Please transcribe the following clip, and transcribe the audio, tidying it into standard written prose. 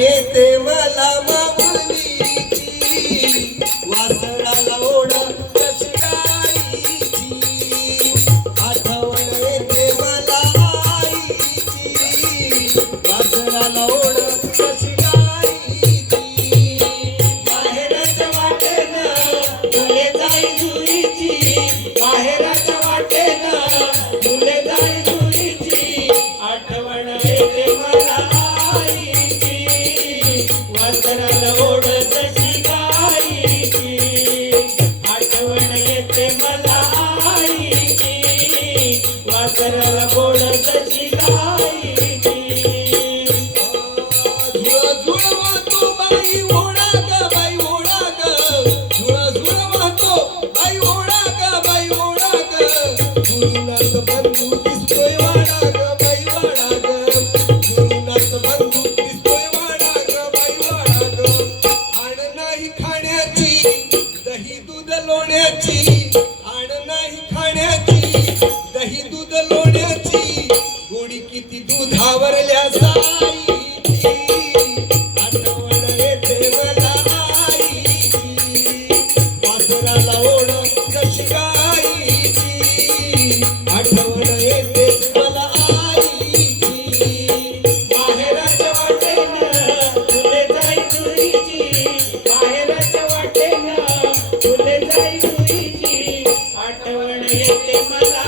येते मला माऊलीची वासराला ओढ कशी गाईची आठवण येते मला आईची वासराला ओढ कशी गाईची बाहेरच्या वाटेनं मुले जाई जुईची बाहेरच्या वाटेनं मुले जाई जुईची आठवण येते मला आईची वासराला ओढ कशी गाईची आठवण येते मला आईची वासराला ओढ कशी गाईची झुळ झुळ वाहतो बाई ओढा ग बाई ओढा ग झुळ झुळ वाहतो बाई ओढा ग बाई ओढा ग गुरुनाथ बंधू दिसतोय वाडा ग बाई वाडा ग गुरुनाथ बंधू दिसतोय वाडा ग बाई वाडा ग आण नाही खाण्याची दही दूध लोण्याची आण नाही खाण्याची दही दूध लोण्याची गोडी किती दुधावरल्या साईची आठवण येते मला आईची वासराला ओढ कशी गाईची आठवण येते मला आईची बाहेरच्या वाटेनं मुले जाई जुईची बाहेरच्या वाटेनं मुले जाई जुईची आठवण येते मला